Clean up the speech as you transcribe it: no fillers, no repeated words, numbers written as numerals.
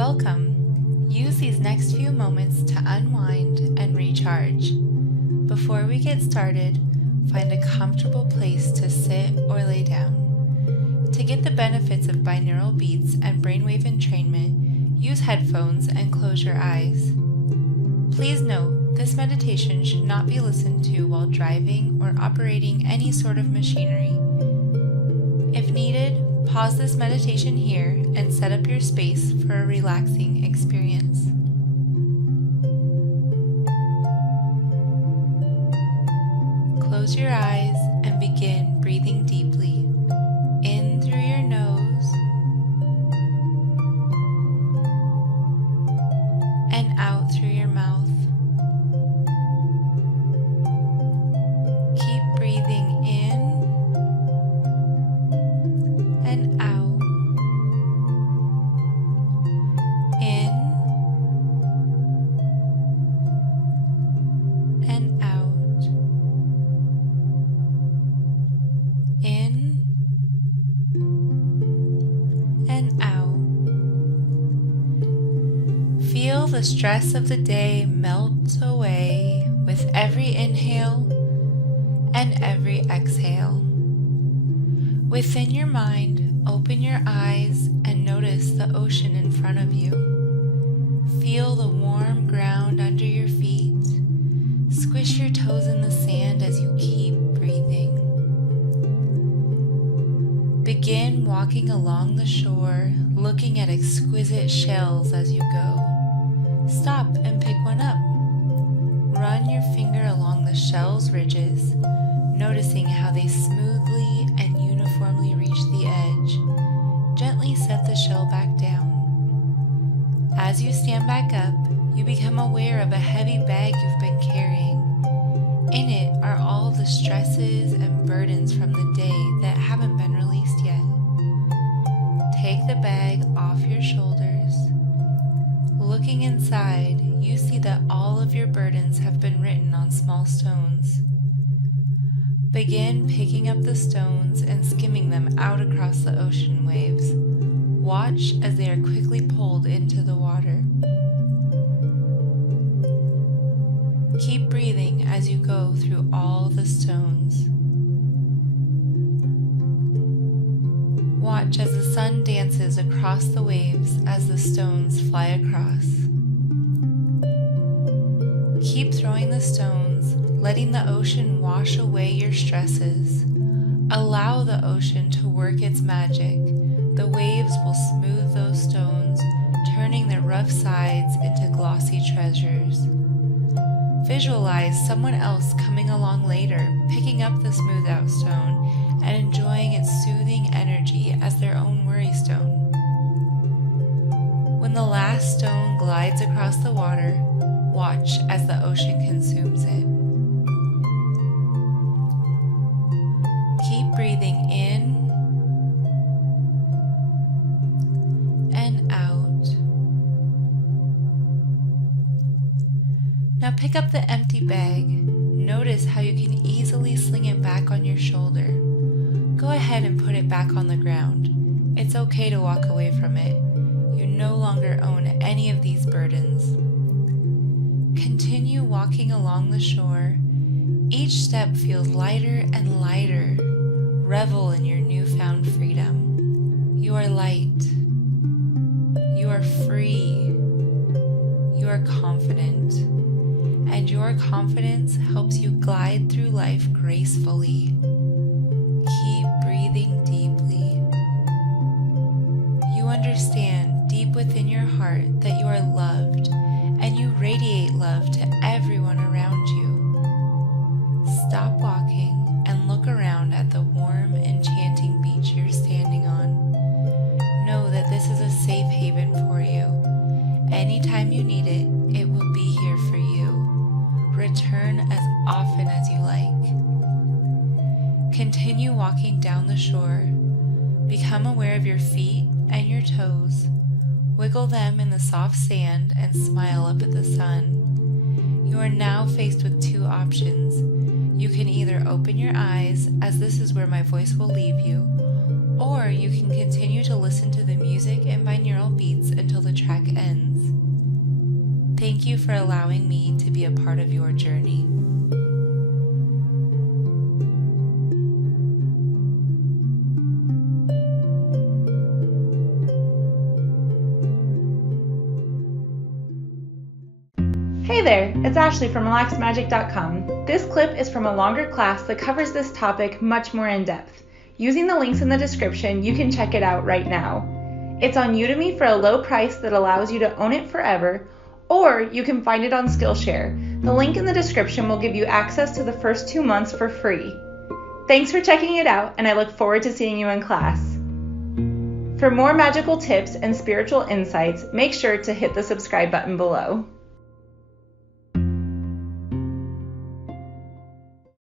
Welcome. Use these next few moments to unwind and recharge. Before we get started, find a comfortable place to sit or lay down. To get the benefits of binaural beats and brainwave entrainment, use headphones and close your eyes. Please note, this meditation should not be listened to while driving or operating any sort of machinery. If needed, pause this meditation here and set up your space for a relaxing experience. Close your eyes and begin breathing deeply in through your nose and out through your mouth. Keep breathing in and out, in and out, in and out. Feel the stress of the day melt away with every inhale and every exhale. Within your mind, open your eyes and notice the ocean in front of you. Feel the warm ground under your feet. Squish your toes in the sand as you keep breathing. Begin walking along the shore, looking at exquisite shells as you go. Stop and pick one up. Run your finger along the shell's ridges, noticing how they smoothly and uniformly reach the edge. Gently set the shell back down. As you stand back up, you become aware of a heavy bag you've been carrying. In it are all the stresses and burdens from the day that haven't been released yet. Take the bag off your shoulders. Looking inside, you see that all of your burdens have been written on small stones. Begin picking up the stones and skimming them out across the ocean waves. Watch as they are quickly pulled into the water. Keep breathing as you go through all the stones. Watch as the sun dances across the waves as the stones fly across. Keep throwing the stones, letting the ocean wash away your stresses. Allow the ocean to work its magic. The waves will smooth those stones, turning their rough sides into glossy treasures. Visualize someone else coming along later, picking up the smooth out stone and enjoying its soothing energy as their own worry stone. When the last stone glides across the water, watch as the ocean consumes it. Keep breathing in and out. Now pick up the empty bag. Notice how you can easily sling it back on your shoulder. Go ahead and put it back on the ground. It's okay to walk away from it. You no longer own any of these burdens. Continue walking along the shore. Each step feels lighter and lighter. Revel in your newfound freedom. You are light. You are free. You are confident. And your confidence helps you glide through life gracefully. Keep breathing deeply. You understand deep within your heart that you are loved, and you radiate love to everyone around you. Stop walking and look around at the warm, enchanting beach you're standing on. Know that this is a safe haven for you. Anytime you need it, it will be here for you. Return as often as you like. Continue walking down the shore. Become aware of your feet and your toes. Wiggle them in the soft sand and smile up at the sun. You are now faced with two options. You can either open your eyes, as this is where my voice will leave you, Or you can continue to listen to the music and binaural beats until the track ends. Thank you for allowing me to be a part of your journey. Hey there, it's Ashley from RelaxedMagic.com. This clip is from a longer class that covers this topic much more in depth. Using the links in the description, you can check it out right now. It's on Udemy for a low price that allows you to own it forever, or you can find it on SkillShare. The link in the description will give you access to the first 2 months for free. Thanks for checking it out, and I look forward to seeing you in class. For more magical tips and spiritual insights, make sure to hit the subscribe button below.